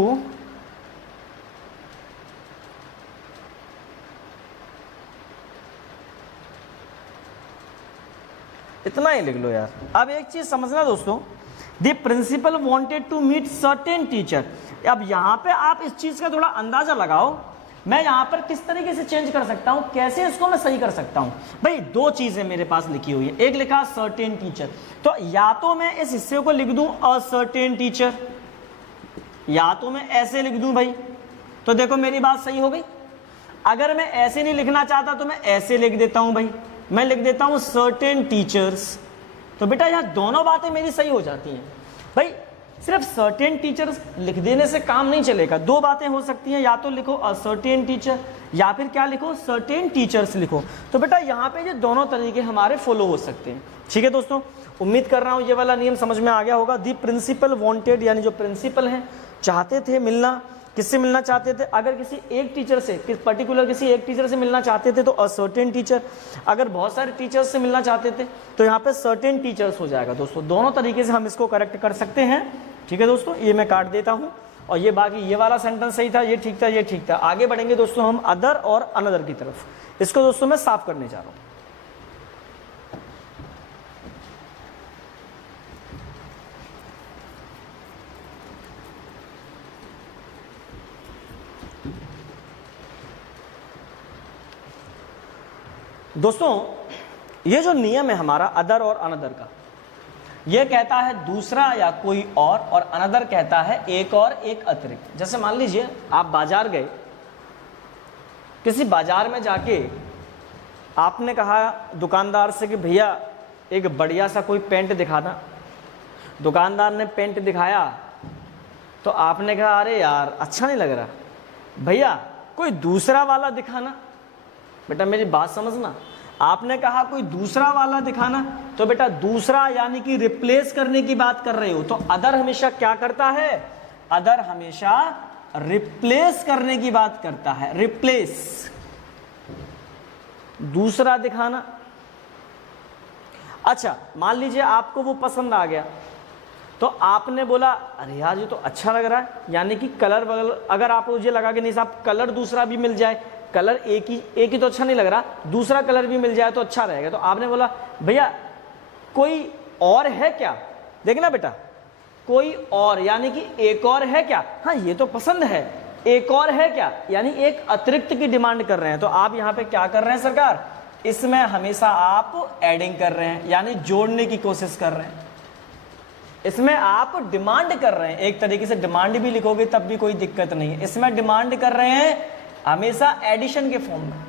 इतना ही लिख लो यार। अब एक चीज समझना दोस्तों, the principal wanted to meet certain teacher. अब यहाँ पे आप इस चीज का थोड़ा अंदाजा लगाओ, मैं यहाँ पर किस तरीके से चेंज कर सकता हूँ, कैसे इसको मैं सही कर सकता हूँ। भाई दो चीजें मेरे पास लिखी हुई है, एक लिखा सर्टेन टीचर, तो या तो मैं इस हिस्से को लिख दूं असर्टेन टीचर, या तो मैं ऐसे लिख दूं भाई। तो देखो मेरी बात सही हो गई। अगर मैं ऐसे नहीं लिखना चाहता तो मैं ऐसे लिख देता हूं भाई, मैं लिख देता हूं सर्टेन टीचर्स। तो बेटा यहां दोनों बातें मेरी सही हो जाती हैं। भाई सिर्फ सर्टेन टीचर्स लिख देने से काम नहीं चलेगा, दो बातें हो सकती हैं, या तो लिखो असर्टेन टीचर या फिर क्या लिखो, सर्टेन टीचर्स लिखो। तो बेटा यहाँ पे ये दोनों तरीके हमारे फॉलो हो सकते हैं। ठीक है दोस्तों, उम्मीद कर रहा हूँ ये वाला नियम समझ में आ गया होगा। दी प्रिंसिपल वांटेड, यानी जो प्रिंसिपल हैं चाहते थे मिलना, किससे मिलना चाहते थे, अगर किसी एक टीचर से, पर्टिकुलर किसी एक टीचर से मिलना चाहते थे तो असर्टेन टीचर, अगर बहुत सारे टीचर्स से मिलना चाहते थे तो यहाँ पे सर्टेन टीचर्स हो जाएगा। दोस्तों दोनों तरीके से हम इसको करेक्ट कर सकते हैं। ठीक है दोस्तों, ये मैं काट देता हूँ, और ये बाकी ये वाला सेंटेंस सही था, ये ठीक था, ये ठीक था। आगे बढ़ेंगे दोस्तों हम अदर और अनदर की तरफ। इसको दोस्तों मैं साफ करने जा रहा हूँ। दोस्तों ये जो नियम है हमारा अदर और अनदर का, ये कहता है दूसरा या कोई और अनदर कहता है एक और एक अतिरिक्त। जैसे मान लीजिए आप बाजार गए, किसी बाजार में जाके आपने कहा दुकानदार से कि भैया एक बढ़िया सा कोई पेंट दिखाना। दुकानदार ने पेंट दिखाया तो आपने कहा अरे यार अच्छा नहीं लग रहा, भैया कोई दूसरा वाला दिखाना। बेटा मेरी बात समझना, आपने कहा कोई दूसरा वाला दिखाना, तो बेटा दूसरा यानी कि रिप्लेस करने की बात कर रहे हो। तो अदर हमेशा क्या करता है? अदर हमेशा रिप्लेस करने की बात करता है। रिप्लेस, दूसरा दिखाना। अच्छा मान लीजिए आपको वो पसंद आ गया, तो आपने बोला अरे यार ये तो अच्छा लग रहा है, यानी कि कलर वगैरह अगर आप मुझे लगा कि नहीं साहब कलर दूसरा भी मिल जाए, कलर एक ही तो अच्छा नहीं लग रहा, दूसरा कलर भी मिल जाए तो अच्छा रहेगा। तो आपने बोला भैया कोई और है क्या? देखना बेटा, कोई और यानी कि एक और है क्या? हाँ ये तो पसंद है, एक और है क्या? यानी एक अतिरिक्त की डिमांड कर रहे हैं। तो आप यहाँ पे क्या कर रहे हैं सरकार? इसमें हमेशा आप एडिंग कर रहे हैं, यानी जोड़ने की कोशिश कर रहे हैं। इसमें आप डिमांड कर रहे हैं, एक तरीके से डिमांड भी लिखोगे तब भी कोई दिक्कत नहीं है। इसमें डिमांड कर रहे हैं हमेशा एडिशन के फॉर्म में।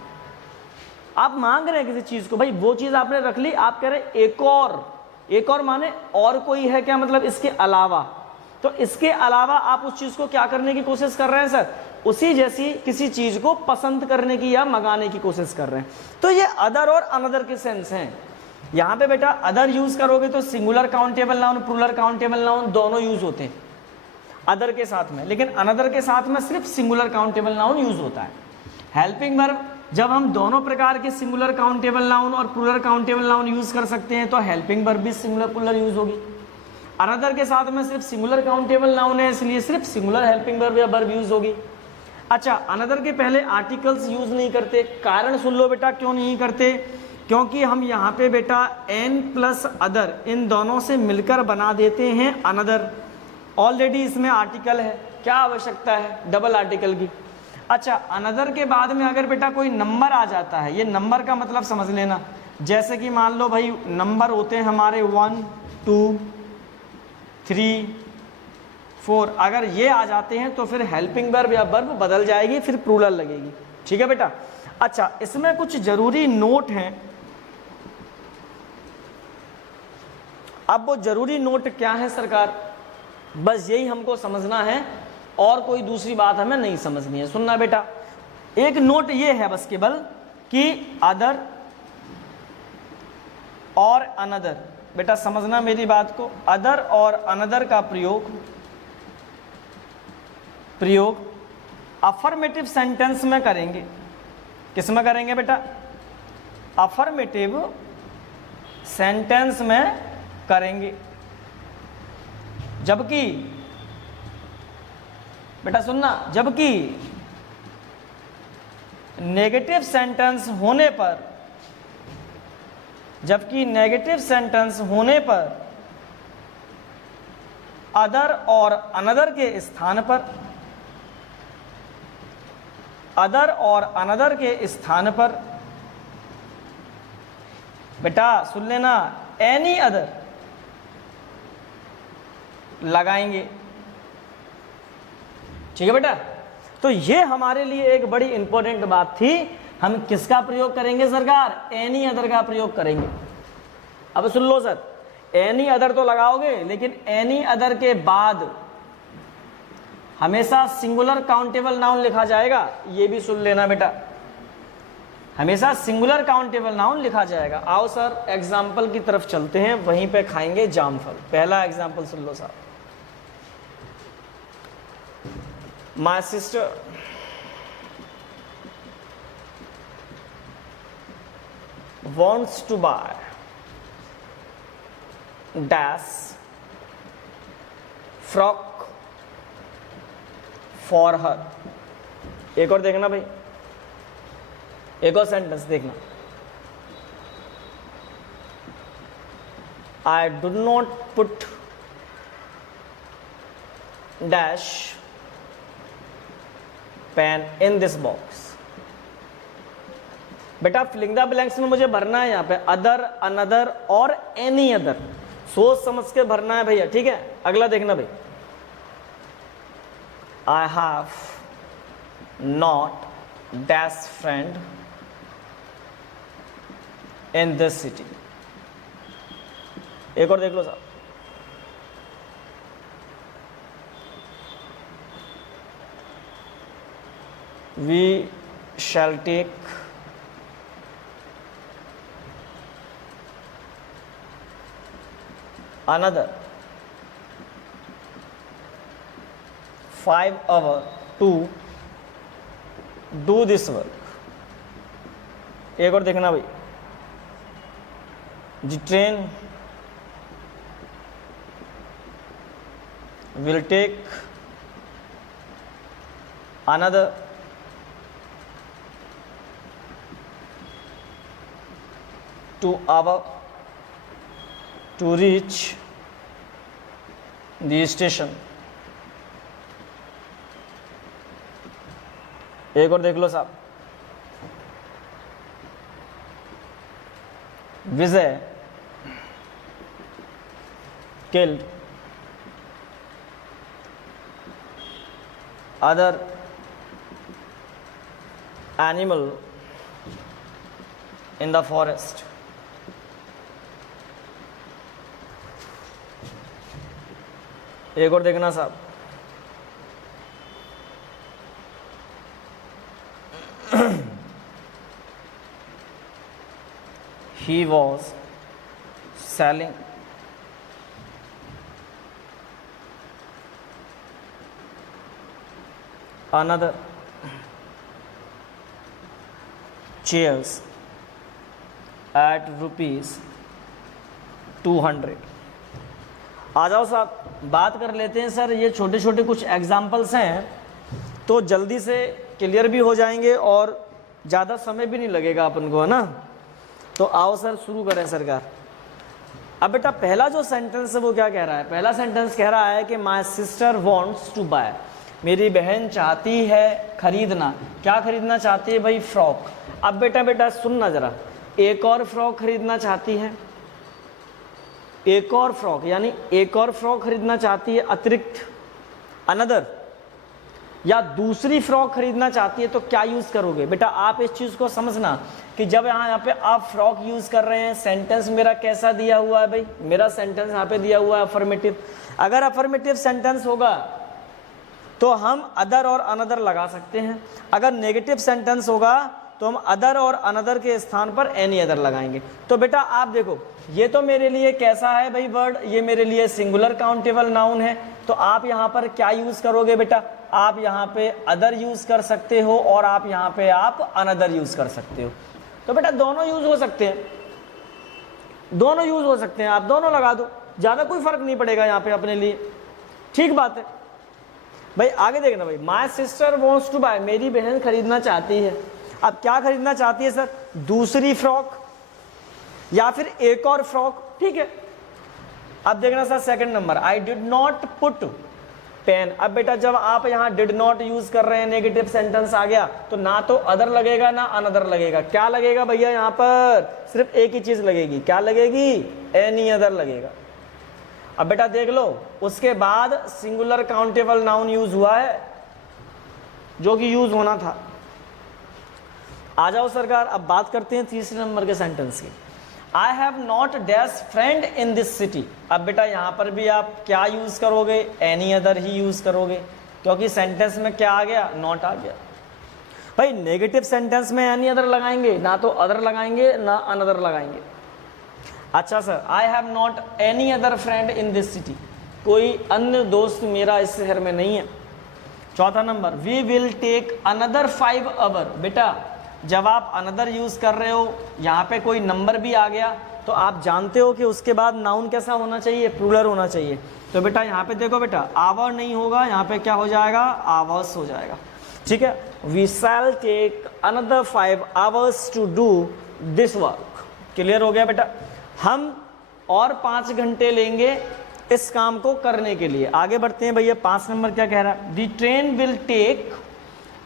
आप मांग रहे हैं किसी चीज को, भाई वो चीज आपने रख ली, आप कह रहे हैं एक और माने और कोई है क्या? मतलब इसके अलावा। तो इसके अलावा आप उस चीज को क्या करने की कोशिश कर रहे हैं सर? उसी जैसी किसी चीज को पसंद करने की या मंगाने की कोशिश कर रहे हैं। तो ये अदर और अनदर के सेंस हैं। यहां पे बेटा अदर यूज करोगे तो singular countable noun, plural countable noun दोनों यूज होते हैं अदर के साथ में, लेकिन अनदर के साथ में सिर्फ सिंगुलर काउंटेबल नाउन यूज होता है। हेल्पिंग वर्ब, जब हम दोनों प्रकार के सिंगुलर काउंटेबल नाउन और प्लूरल काउंटेबल नाउन यूज कर सकते हैं तो हेल्पिंग वर्ब भी सिंगुलर प्लूरल यूज होगी। अनदर के साथ में सिर्फ सिंगुलर काउंटेबल नाउन है, इसलिए सिर्फ सिंगुलर हेल्पिंग वर्ब या वर्ब यूज होगी। अच्छा अनदर के पहले आर्टिकल्स यूज नहीं करते, कारण सुन लो बेटा क्यों नहीं करते? क्योंकि हम यहाँ पे बेटा एन प्लस अदर इन दोनों से मिलकर बना देते हैं अनदर। ऑलरेडी इसमें आर्टिकल है, क्या आवश्यकता है डबल आर्टिकल की। अच्छा अनदर के बाद में अगर बेटा कोई नंबर आ जाता है, ये नंबर का मतलब समझ लेना, जैसे कि मान लो भाई नंबर होते हैं हमारे 1 2 3 4, अगर ये आ जाते हैं तो फिर हेल्पिंग वर्ब या वर्ब बदल जाएगी, फिर प्लूरल लगेगी। ठीक है बेटा। अच्छा इसमें कुछ जरूरी नोट हैं। अब वो जरूरी नोट क्या है सरकार? बस यही हमको समझना है और कोई दूसरी बात हमें नहीं समझनी है। सुनना बेटा, एक नोट ये है बस केवल कि अदर और अनदर, बेटा समझना मेरी बात को, अदर और अनदर का प्रयोग अफर्मेटिव सेंटेंस में करेंगे। किस में करेंगे बेटा? अफर्मेटिव सेंटेंस में करेंगे। जबकि बेटा सुनना, जबकि नेगेटिव सेंटेंस होने पर, जबकि नेगेटिव सेंटेंस होने पर अदर और अनदर के स्थान पर, अदर और अनदर के स्थान पर बेटा सुन लेना एनी अदर लगाएंगे। ठीक है बेटा। तो ये हमारे लिए एक बड़ी इंपॉर्टेंट बात थी। हम किसका प्रयोग करेंगे सरकार? एनी अदर का प्रयोग करेंगे। अब सुन लो सर, एनी अदर तो लगाओगे, लेकिन एनी अदर के बाद हमेशा सिंगुलर काउंटेबल नाउन लिखा जाएगा, ये भी सुन लेना बेटा, हमेशा सिंगुलर काउंटेबल नाउन लिखा जाएगा। आओ सर एग्जाम्पल की तरफ चलते हैं, वहीं पे खाएंगे जामफल। पहला एग्जाम्पल सुन लो साहब। My sister wants to buy dash frock for her। एक और देखना भाई, एक और सेंटेंस देखना, I do not put dash pen in this box। बेटा फिलिंग द ब्लैंक्स में मुझे भरना है यहाँ पे अदर, अनदर और एनी अदर, सोच समझ के भरना है भैया, ठीक है। अगला देखना भाई, I have not dash friend in this city. एक और देख लो साहब, we shall take another 5 hours to do this work। एक और देखना भाई, the train will take another 2 hours to reach the station। एक और देख लो साहब, विजय killed other animal in the forest। एक और देखना साहब, he was selling another chairs at ₹200। आ जाओ साहब, बात कर लेते हैं सर, ये छोटे छोटे कुछ एग्जाम्पल्स हैं तो जल्दी से क्लियर भी हो जाएंगे और ज़्यादा समय भी नहीं लगेगा अपन को, है ना। तो आओ सर शुरू करें सरकार। अब बेटा पहला जो सेंटेंस है वो क्या कह रहा है, पहला सेंटेंस कह रहा है कि my sister wants to buy, मेरी बहन चाहती है खरीदना। क्या खरीदना चाहती है भाई, फ्रॉक। अब बेटा सुनना ज़रा, एक और फ्रॉक खरीदना चाहती है, एक और फ्रॉक यानी एक और फ्रॉक खरीदना चाहती है अतिरिक्त, अनदर, या दूसरी फ्रॉक खरीदना चाहती है। तो क्या यूज़ करोगे बेटा, आप इस चीज़ को समझना कि जब यहाँ पे आप फ्रॉक यूज़ कर रहे हैं, सेंटेंस मेरा कैसा दिया हुआ है भाई, मेरा सेंटेंस यहाँ पे दिया हुआ है अफर्मेटिव। अगर अफर्मेटिव सेंटेंस होगा तो हम अदर और अनदर लगा सकते हैं, अगर नेगेटिव सेंटेंस होगा तो हम अदर और अनदर के स्थान पर एनी अदर लगाएंगे। तो बेटा आप देखो, ये तो मेरे लिए कैसा है भाई वर्ड, ये मेरे लिए सिंगुलर काउंटेबल नाउन है। तो आप यहाँ पर क्या यूज़ करोगे बेटा, आप यहाँ पे अदर यूज़ कर सकते हो और आप यहाँ पे आप अनदर यूज़ कर सकते हो। तो बेटा दोनों यूज़ हो सकते हैं, दोनों यूज़ हो सकते हैं, आप दोनों लगा दो, ज़्यादा कोई फ़र्क नहीं पड़ेगा यहाँ पे अपने लिए, ठीक बात है भाई। आगे देखना भाई, my sister wants to buy, मेरी बहन खरीदना चाहती है। अब क्या खरीदना चाहती है सर, दूसरी फ्रॉक या फिर एक और फ्रॉक, ठीक है। अब देखना sir second number, I did not put pen. अब बेटा जब आप यहाँ डिड नॉट यूज कर रहे हैं, नेगेटिव सेंटेंस आ गया, तो ना तो अदर लगेगा ना अनदर लगेगा। क्या लगेगा भैया, यहाँ पर सिर्फ एक ही चीज लगेगी, क्या लगेगी, एनी अदर लगेगा। अब बेटा देख लो, उसके बाद सिंगुलर काउंटेबल नाउन यूज हुआ है जो कि यूज होना था। आ जाओ सरकार, अब बात करते हैं तीसरे नंबर के सेंटेंस की, I have not dash friend in this city. अब बेटा यहाँ पर भी आप क्या यूज करोगे, एनी अदर ही यूज करोगे, क्योंकि सेंटेंस में क्या आ गया, नॉट आ गया। भाई नेगेटिव सेंटेंस में एनी अदर लगाएंगे, ना तो अदर लगाएंगे ना अनदर लगाएंगे। अच्छा sir, I have not any other friend in this city, कोई अन्य दोस्त मेरा इस शहर में नहीं है। चौथा number, we will take another 5 hour. बेटा जब आप अनदर यूज कर रहे हो, यहाँ पे कोई नंबर भी आ गया तो आप जानते हो कि उसके बाद नाउन कैसा होना चाहिए, प्लूरल होना चाहिए। तो बेटा यहाँ पे देखो बेटा, आवर नहीं होगा, यहाँ पे क्या हो जाएगा, आवर्स हो जाएगा, ठीक है। We shall take another 5 hours to do this work. Clear हो गया बेटा, हम और 5 घंटे लेंगे इस काम को करने के लिए। आगे बढ़ते हैं भैया, 5 नंबर क्या कह रहा है, the train will take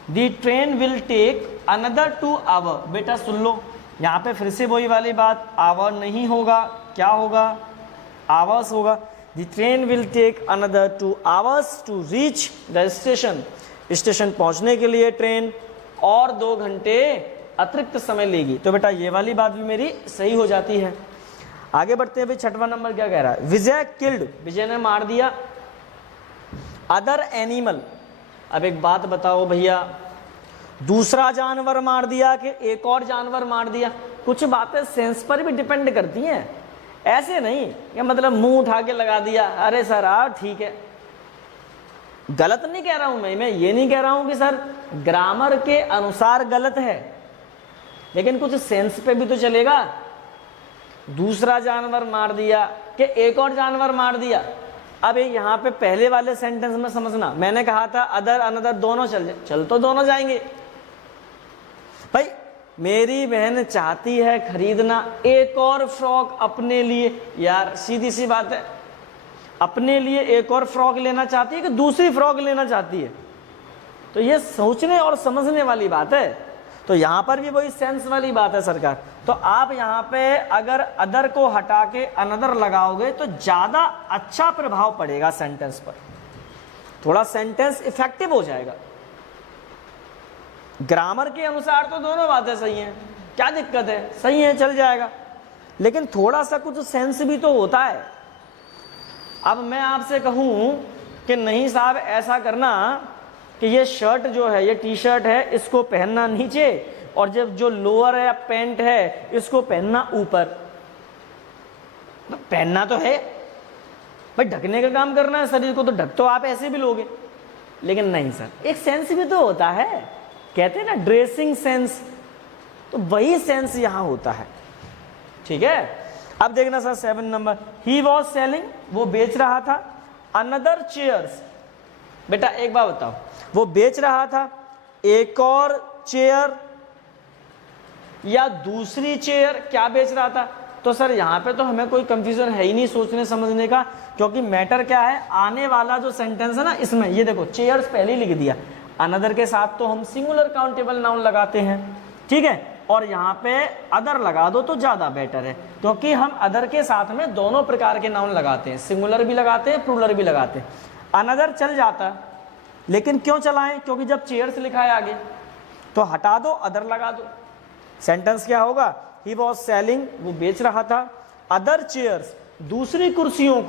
the train will take another 2 hour. बेटा सुन लो, यहाँ पे फिर से वही वाली बात, आवर नहीं होगा, क्या होगा, आवर्स होगा। The train will take another 2 hours to reach the station. Station पहुँचने के लिए ट्रेन और 2 घंटे अतिरिक्त समय लेगी। तो बेटा ये वाली बात भी मेरी सही हो जाती है। आगे बढ़ते हैं भाई, छठवां नंबर क्या कह रहा है, विजय किल्ड, विजय ने मार दिया अदर एनिमल। अब एक बात बताओ भैया, दूसरा जानवर मार दिया कि एक और जानवर मार दिया? कुछ बातें सेंस पर भी डिपेंड करती हैं, ऐसे नहीं कि मतलब मुंह उठा के लगा दिया, अरे सर ठीक है। गलत नहीं कह रहा हूं मैं ये नहीं कह रहा हूं कि सर ग्रामर के अनुसार गलत है, लेकिन कुछ सेंस पे भी तो चलेगा। दूसरा जानवर मार दिया कि एक और जानवर मार दिया। अब यहाँ पे पहले वाले सेंटेंस में समझना, मैंने कहा था अदर अनदर दोनों चल तो दोनों जाएंगे भाई। मेरी बहन चाहती है खरीदना एक और फ्रॉक अपने लिए, यार सीधी सी बात है, अपने लिए एक और फ्रॉक लेना चाहती है कि दूसरी फ्रॉक लेना चाहती है? तो ये सोचने और समझने वाली बात है। तो यहाँ पर भी वही सेंस वाली बात है सरकार। तो आप यहाँ पे अगर अदर को हटा के अनदर लगाओगे तो ज़्यादा अच्छा प्रभाव पड़ेगा सेंटेंस पर, थोड़ा सेंटेंस इफेक्टिव हो जाएगा। ग्रामर के अनुसार तो दोनों बातें सही हैं, क्या दिक्कत है, सही है चल जाएगा, लेकिन थोड़ा सा कुछ सेंस भी तो होता है। अब मैं आपसे कहूँ कि नहीं साहब ऐसा करना कि ये शर्ट जो है, ये टी शर्ट है, इसको पहनना नीचे, और जब जो लोअर है पैंट है इसको पहनना ऊपर। तो पहनना तो है भाई, ढकने का काम करना है शरीर को, तो ढक तो आप ऐसे भी लोगे, लेकिन नहीं सर, एक सेंस भी तो होता है, कहते हैं ना ड्रेसिंग सेंस, तो वही सेंस यहां होता है। ठीक है, अब देखना sir 7 number, he was selling, वो बेच रहा था अनदर चेयर्स। बेटा एक बात बताओ, वो बेच रहा था एक और चेयर या दूसरी चेयर, क्या बेच रहा था? तो सर यहाँ पे तो हमें कोई कंफ्यूजन है ही नहीं सोचने समझने का, क्योंकि मैटर क्या है, आने वाला जो सेंटेंस है ना इसमें, ये देखो चेयर्स पहले ही लिख दिया, अनदर के साथ तो हम सिंगुलर काउंटेबल नाउन लगाते हैं, ठीक है, और यहाँ पे अदर लगा दो तो ज़्यादा बेटर है, क्योंकि हम अदर के साथ में दोनों प्रकार के नाउन लगाते हैं, सिंगुलर भी लगाते हैं, प्लूरल भी लगाते हैं। अनदर चल जाता, लेकिन क्यों चलाएं? क्योंकि जब चेयर्स लिखा है आगे, तो हटा दो, अदर लगा दो। सेंटेंस क्या होगा, ही वॉज सेलिंग, वो बेच रहा था, अदर चेयर्स, दूसरी कुर्सियों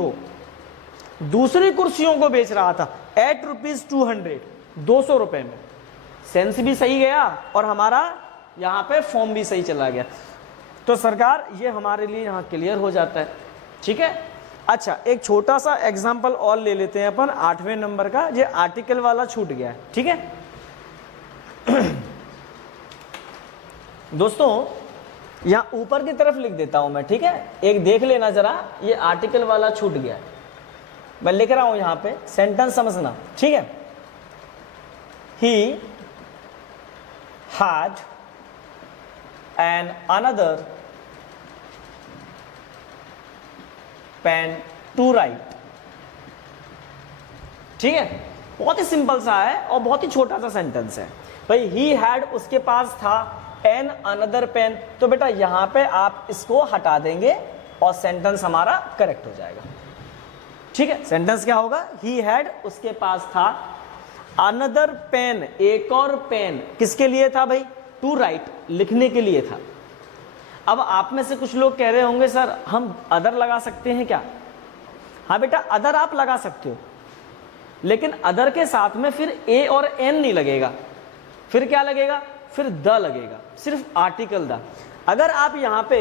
को बेच रहा था, एट ₹200, 200 रुपए में। सेंस भी सही गया और हमारा यहाँ पे फॉर्म भी सही चला गया। तो सरकार ये हमारे लिए यहाँ क्लियर हो जाता है, ठीक है। अच्छा, एक छोटा सा एग्जाम्पल और ले लेते हैं अपन 8वें नंबर का, ये आर्टिकल वाला छूट गया है, ठीक है। दोस्तों यहाँ ऊपर की तरफ लिख देता हूं मैं, ठीक है, एक देख लेना जरा, ये आर्टिकल वाला छूट गया है, मैं लिख रहा हूं यहाँ पे, सेंटेंस समझना, ठीक है। ही had an another pen to write, ठीक है, बहुत ही सिंपल सा है और बहुत ही छोटा सा सेंटेंस है भाई। ही हैड, उसके पास था, एन अनदर पेन, तो बेटा यहां पे आप इसको हटा देंगे और सेंटेंस हमारा करेक्ट हो जाएगा, ठीक है। सेंटेंस क्या होगा, ही हैड, उसके पास था, अनदर पेन, एक और पेन, किसके लिए था भाई, टू राइट, लिखने के लिए था। अब आप में से कुछ लोग कह रहे होंगे सर हम अदर लगा सकते हैं क्या? हाँ बेटा, अदर आप लगा सकते हो, लेकिन अदर के साथ में फिर ए और एन नहीं लगेगा, फिर क्या लगेगा, फिर द लगेगा, सिर्फ आर्टिकल द। अगर आप यहाँ पे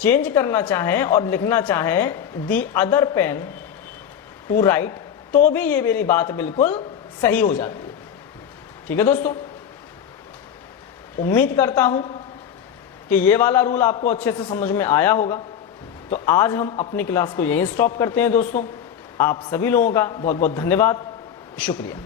चेंज करना चाहें और लिखना चाहें the other pen to write, तो भी ये मेरी बात बिल्कुल सही हो जाती है, ठीक है दोस्तों। उम्मीद करता हूं कि ये वाला रूल आपको अच्छे से समझ में आया होगा। तो आज हम अपनी क्लास को यहीं स्टॉप करते हैं दोस्तों। आप सभी लोगों का बहुत बहुत धन्यवाद, शुक्रिया।